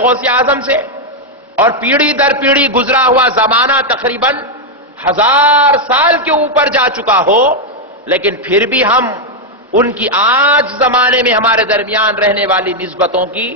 غوث اعظم سے، اور پیڑھی در پیڑھی گزرا ہوا زمانہ تقریباً 1000 سال کے اوپر جا چکا ہو، لیکن پھر بھی ہم ان کی آج زمانے میں ہمارے درمیان رہنے والی نسبتوں کی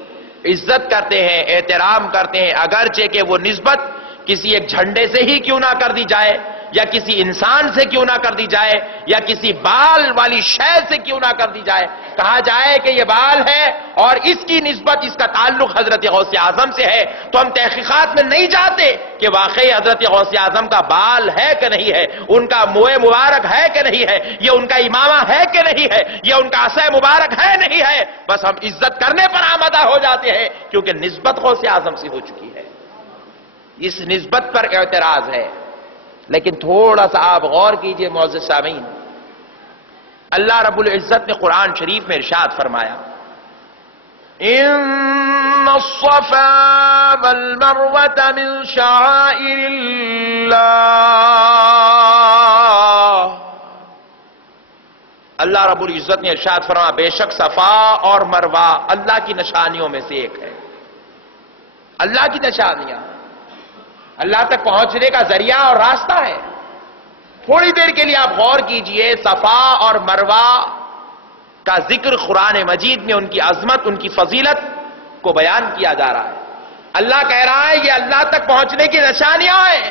عزت کرتے ہیں، احترام کرتے ہیں، اگرچہ کہ وہ نسبت کسی ایک جھنڈے سے ہی کیوں نہ کر دی جائے، یا کسی انسان سے کیوں نہ کر دی جائے، یا کسی بال والی شے سے کیوں نہ کر دی جائے، کہا جائے کہ یہ بال ہے اور اس کی نسبت، اس کا تعلق حضرت غوث اعظم سے ہے، تو ہم تحقیقات میں نہیں جاتے کہ واقعی حضرت غوث اعظم کا بال ہے کہ نہیں ہے، ان کا منہ مبارک ہے کہ نہیں ہے، یہ ان کا امامہ ہے کہ نہیں ہے، یہ ان کا عصا مبارک ہے نہیں ہے، بس ہم عزت کرنے پر آمادہ ہو جاتے ہیں کیونکہ نسبت غوث اعظم سے ہو چکی ہے، اس نسبت پر اعتراض ہے۔ لیکن تھوڑا سا آپ غور کیجئے معزز سامعین، اللہ رب العزت نے قرآن شریف میں ارشاد فرمایا، ان الصفا والمروة من شعائر اللہ، اللہ رب العزت نے ارشاد فرمایا بے شک صفا اور مروہ اللہ کی نشانیوں میں سے ایک ہے، اللہ کی نشانیاں، اللہ تک پہنچنے کا ذریعہ اور راستہ ہے۔ تھوڑی دیر کے لیے آپ غور کیجئے، صفا اور مروہ کا ذکر قرآن مجید میں ان کی عظمت، ان کی فضیلت کو بیان کیا جا رہا ہے۔ اللہ کہہ رہا ہے یہ اللہ تک پہنچنے کی نشانیاں ہیں۔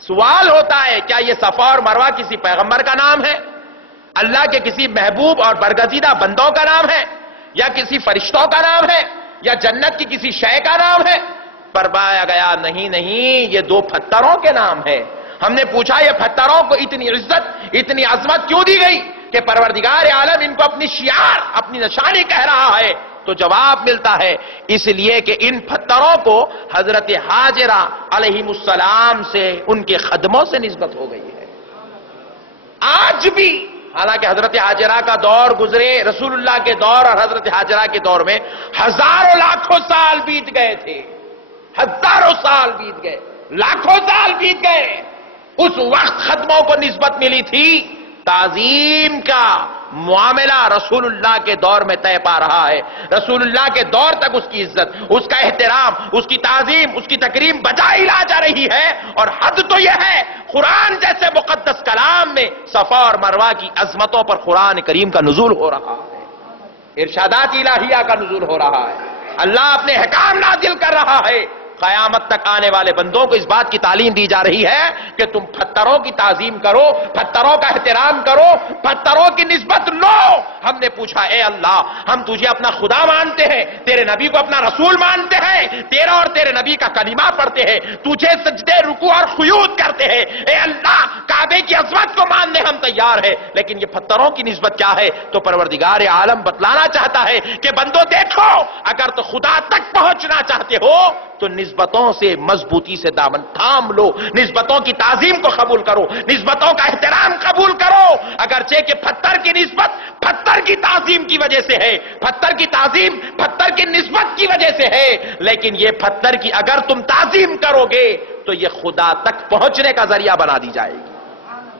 سوال ہوتا ہے کیا یہ صفا اور مروہ کسی پیغمبر کا نام ہے، اللہ کے کسی محبوب اور برگزیدہ بندوں کا نام ہے، یا کسی فرشتوں کا نام ہے، یا جنت کی کسی شے کا نام ہے؟ فرمایا گیا نہیں، یہ دو پتھروں کے نام ہے۔ ہم نے پوچھا یہ پتھروں کو اتنی عزت، اتنی عظمت کیوں دی گئی کہ پروردگار عالم ان کو اپنی شعار، اپنی نشانی کہہ رہا ہے؟ تو جواب ملتا ہے اس لیے کہ ان پتھروں کو حضرت حاجرہ علیہ السلام سے، ان کے خدموں سے نسبت ہو گئی ہے۔ آج بھی حالانکہ حضرت حاجرہ کا دور گزرے، رسول اللہ کے دور اور حضرت حاجرہ کے دور میں ہزاروں لاکھوں سال بیت گئے تھے، ہزاروں سال بیت گئے، لاکھوں سال بیت گئے، اس وقت خدموں کو نسبت ملی تھی، تعظیم کا معاملہ رسول اللہ کے دور میں طے پا رہا ہے، رسول اللہ کے دور تک اس کی عزت، اس کا احترام، اس کی تعظیم، اس کی تکریم بجائی لا جا رہی ہے۔ اور حد تو یہ ہے قرآن جیسے مقدس کلام میں صفا اور مروہ کی عظمتوں پر قرآن کریم کا نزول ہو رہا ہے، ارشادات الہیہ کا نزول ہو رہا ہے، اللہ اپنے احکام نازل کر رہا ہے۔ قیامت تک آنے والے بندوں کو اس بات کی تعلیم دی جا رہی ہے کہ تم پتھروں کی تعظیم کرو، پتھروں کا احترام کرو، پتھروں کی نسبت لو۔ ہم نے پوچھا اے اللہ ہم تجھے اپنا خدا مانتے ہیں، تیرے نبی کو اپنا رسول مانتے ہیں، تیرا اور تیرے نبی کا کلمہ پڑھتے ہیں، تجھے سجدے رکوع اور خیوط کرتے ہیں، اے اللہ کعبے کی عظمت کو ماننے ہم تیار ہیں، لیکن یہ پتھروں کی نسبت کیا ہے؟ تو پروردگار عالم بتلانا چاہتا ہے کہ بندوں دیکھو، اگر تو خدا تک پہنچنا چاہتے ہو تو نسبتوں سے مضبوطی سے دامن تھام لو، نسبتوں کی تعظیم کو قبول کرو، نسبتوں کا احترام قبول کرو، اگرچہ کہ پتھر کی نسبت پتھر کی تعظیم کی وجہ سے ہے، پتھر کی تعظیم پتھر کی نسبت کی وجہ سے ہے، لیکن یہ پتھر کی اگر تم تعظیم کرو گے تو یہ خدا تک پہنچنے کا ذریعہ بنا دی جائے گی،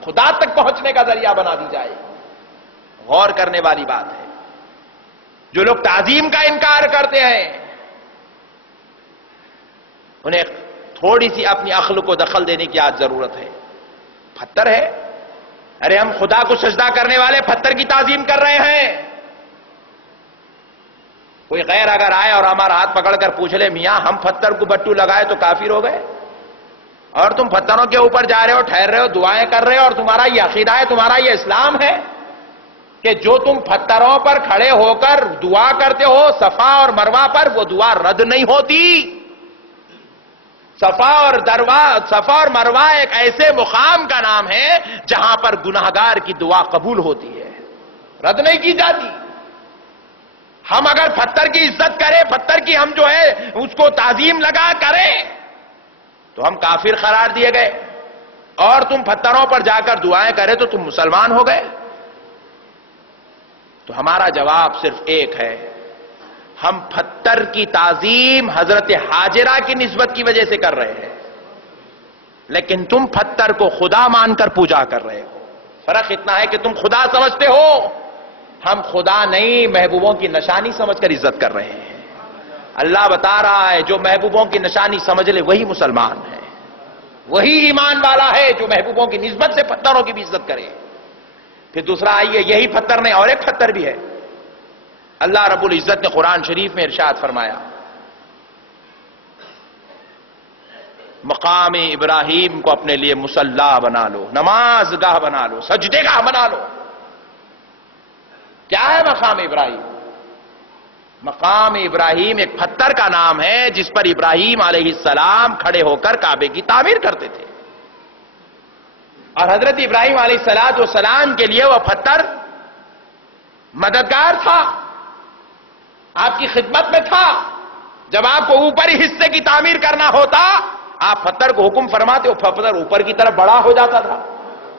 خدا تک پہنچنے کا ذریعہ بنا دی جائے گی۔ غور کرنے والی بات ہے، جو لوگ تعظیم کا انکار کرتے ہیں انہیں تھوڑی سی اپنی عقل کو دخل دینے کی آج ضرورت ہے۔ پتھر ہے، ارے ہم خدا کو سجدہ کرنے والے پتھر کی تعظیم کر رہے ہیں۔ کوئی غیر اگر آئے اور ہمارا ہاتھ پکڑ کر پوچھ لے میاں ہم پتھر کو بٹو لگائے تو کافر ہو گئے، اور تم پتھروں کے اوپر جا رہے ہو، ٹھہر رہے ہو، دعائیں کر رہے ہو، اور تمہارا یہ عقیدہ ہے، تمہارا یہ اسلام ہے کہ جو تم پتھروں پر کھڑے ہو کر دعا کرتے ہو صفا اور مروہ پر، وہ دعا رد نہیں ہوتی۔ صفا اور مروہ ایک ایسے مقام کا نام ہے جہاں پر گناہگار کی دعا قبول ہوتی ہے، رد نہیں کی جاتی۔ ہم اگر پتھر کی عزت کریں، پتھر کی ہم جو ہے اس کو تعظیم لگا کریں تو ہم کافر قرار دیے گئے، اور تم پتھروں پر جا کر دعائیں کرے تو تم مسلمان ہو گئے۔ تو ہمارا جواب صرف ایک ہے، ہم پتھر کی تعظیم حضرت حاجرہ کی نسبت کی وجہ سے کر رہے ہیں، لیکن تم پتھر کو خدا مان کر پوجا کر رہے ہو۔ فرق اتنا ہے کہ تم خدا سمجھتے ہو، ہم خدا نہیں محبوبوں کی نشانی سمجھ کر عزت کر رہے ہیں۔ اللہ بتا رہا ہے جو محبوبوں کی نشانی سمجھ لے وہی مسلمان ہے، وہی ایمان والا ہے جو محبوبوں کی نسبت سے پتھروں کی بھی عزت کرے۔ پھر دوسرا آئیے، یہی پتھر نہیں اور ایک پتھر بھی ہے۔ اللہ رب العزت نے قرآن شریف میں ارشاد فرمایا، مقام ابراہیم کو اپنے لیے مصلی بنا لو، نماز گاہ بنا لو، سجدے گاہ بنا لو۔ کیا ہے مقام ابراہیم؟ مقام ابراہیم ایک پتھر کا نام ہے جس پر ابراہیم علیہ السلام کھڑے ہو کر کعبے کی تعمیر کرتے تھے، اور حضرت ابراہیم علیہ السلام کے لیے وہ پتھر مددگار تھا، آپ کی خدمت میں تھا۔ جب آپ کو اوپری حصے کی تعمیر کرنا ہوتا آپ پتھر کو حکم فرماتے، وہ پتھر اوپر کی طرف بڑا ہو جاتا تھا۔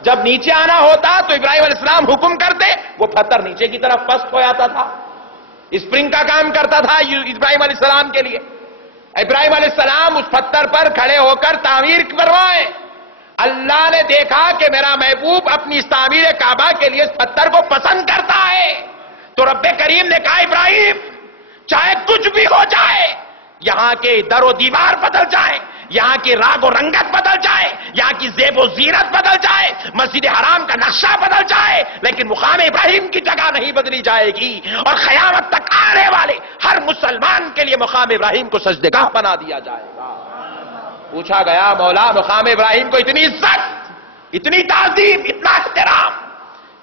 جب نیچے آنا ہوتا تو ابراہیم علیہ السلام حکم کرتے، وہ پتھر نیچے کی طرف پست ہو جاتا تھا۔ اسپرنگ کا کام کرتا تھا ابراہیم علیہ السلام کے لیے۔ ابراہیم علیہ السلام اس پتھر پر کھڑے ہو کر تعمیر کروائے۔ اللہ نے دیکھا کہ میرا محبوب اپنی اس تعمیر کعبہ کے لیے اس پتھر کو پسند کرتا ہے، تو رب کریم نے کہا ابراہیم چاہے کچھ بھی ہو جائے، یہاں کے در و دیوار بدل جائے، یہاں کی راگ و رنگت بدل جائے، یہاں کی زیب و زینت بدل جائے، مسجد حرام کا نقشہ بدل جائے، لیکن مقام ابراہیم کی جگہ نہیں بدلی جائے گی، اور قیامت تک آنے والے ہر مسلمان کے لیے مقام ابراہیم کو سجدگاہ بنا دیا جائے گا۔ پوچھا گیا مولا مقام ابراہیم کو اتنی عزت، اتنی تعظیم، اتنا احترام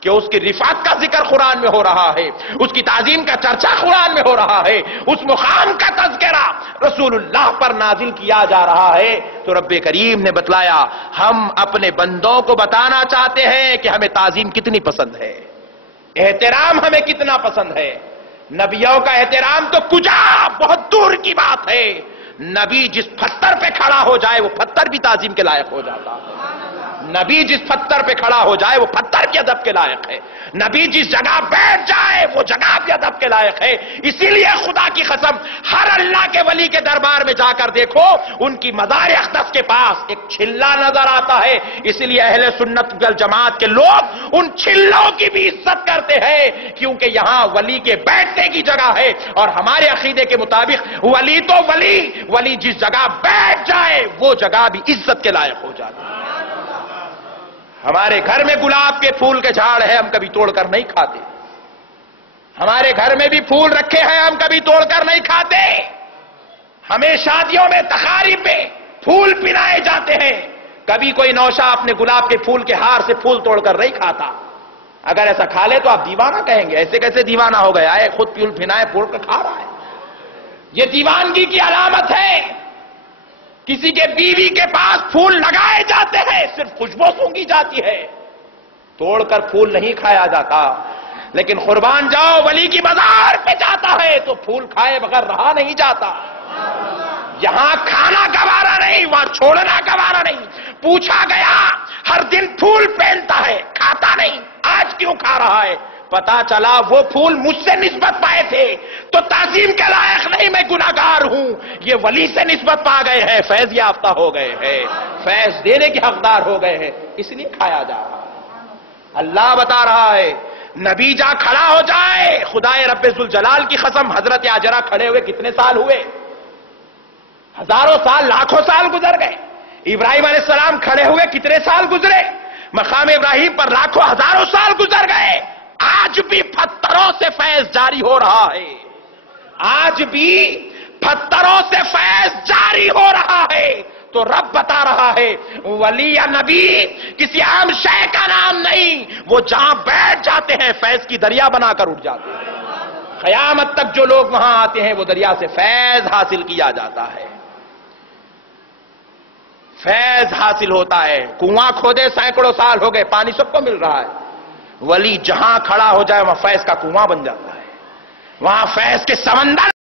کہ اس کی رفعت کا ذکر قرآن میں ہو رہا ہے، اس کی تعظیم کا چرچا قرآن میں ہو رہا ہے، اس مقام کا تذکرہ رسول اللہ پر نازل کیا جا رہا ہے، تو رب کریم نے بتلایا ہم اپنے بندوں کو بتانا چاہتے ہیں کہ ہمیں تعظیم کتنی پسند ہے، احترام ہمیں کتنا پسند ہے۔ نبیوں کا احترام تو کجا بہت دور کی بات ہے، نبی جس پتھر پہ کھڑا ہو جائے وہ پتھر بھی تعظیم کے لائق ہو جاتا ہے، نبی جس پتھر پہ کھڑا ہو جائے وہ پتھر بھی ادب کے لائق ہے، نبی جس جگہ بیٹھ جائے وہ جگہ بھی ادب کے لائق ہے۔ اسی لیے خدا کی قسم ہر اللہ کے ولی کے دربار میں جا کر دیکھو ان کی مزار اقدس کے پاس ایک چھلا نظر آتا ہے، اسی لیے اہل سنت والجماعت کے لوگ ان چھلوں کی بھی عزت کرتے ہیں، کیونکہ یہاں ولی کے بیٹھنے کی جگہ ہے، اور ہمارے عقیدے کے مطابق ولی تو ولی جس جگہ بیٹھ جائے وہ جگہ بھی عزت کے لائق ہو جاتی ہے۔ ہمارے گھر میں گلاب کے پھول کے جھاڑ ہے، ہم کبھی توڑ کر نہیں کھاتے، ہمارے گھر میں بھی پھول رکھے ہیں، ہم کبھی توڑ کر نہیں کھاتے، ہمیں شادیوں میں تقاریب میں پھول پلائے جاتے ہیں، کبھی کوئی نوشا اپنے گلاب کے پھول کے ہار سے پھول توڑ کر نہیں کھاتا۔ اگر ایسا کھا لے تو آپ دیوانہ کہیں گے، ایسے کیسے دیوانہ ہو گیا ہے، خود پھول پھنائے پھول کر کھا رہا ہے، یہ دیوانگی کی علامت ہے۔ کسی کے بیوی کے پاس پھول لگائے جاتے ہیں، صرف خوشبو سونگھی جاتی ہے، توڑ کر پھول نہیں کھایا جاتا۔ لیکن قربان جاؤ ولی کی بازار پہ جاتا ہے تو پھول کھائے بغیر رہا نہیں جاتا، یہاں کھانا گوارا نہیں، وہاں چھوڑنا گوارا نہیں۔ پوچھا گیا ہر دن پھول پہنتا ہے کھاتا نہیں، آج کیوں کھا رہا ہے؟ پتا چلا وہ پھول مجھ سے نسبت پائے تھے تو تعظیم کے لائق نہیں، میں گناہگار ہوں، یہ ولی سے نسبت پا گئے ہیں، فیض یافتہ ہو گئے ہیں، فیض دینے کے حقدار ہو گئے ہیں، اس لیے کھایا جا رہا ہے۔ اللہ بتا رہا ہے نبی جا کھڑا ہو جائے، خدائے رب ذوالجلال کی قسم حضرت ہاجرہ کھڑے ہوئے کتنے سال ہوئے؟ ہزاروں سال، لاکھوں سال گزر گئے۔ ابراہیم علیہ السلام کھڑے ہوئے کتنے سال گزرے؟ مقام ابراہیم پر لاکھوں ہزاروں سال گزر گئے، آج بھی پتھروں سے فیض جاری ہو رہا ہے، آج بھی پتھروں سے فیض جاری ہو رہا ہے۔ تو رب بتا رہا ہے ولی یا نبی کسی عام شے کا نام نہیں، وہ جہاں بیٹھ جاتے ہیں فیض کی دریا بنا کر اٹھ جاتے ہیں، قیامت تک جو لوگ وہاں آتے ہیں وہ دریا سے فیض حاصل کیا جاتا ہے، فیض حاصل ہوتا ہے۔ کنواں کھودے سینکڑوں سال ہو گئے، پانی سب کو مل رہا ہے، ولی جہاں کھڑا ہو جائے وہاں فیض کا کنواں بن جاتا ہے، وہاں فیض کے سمندر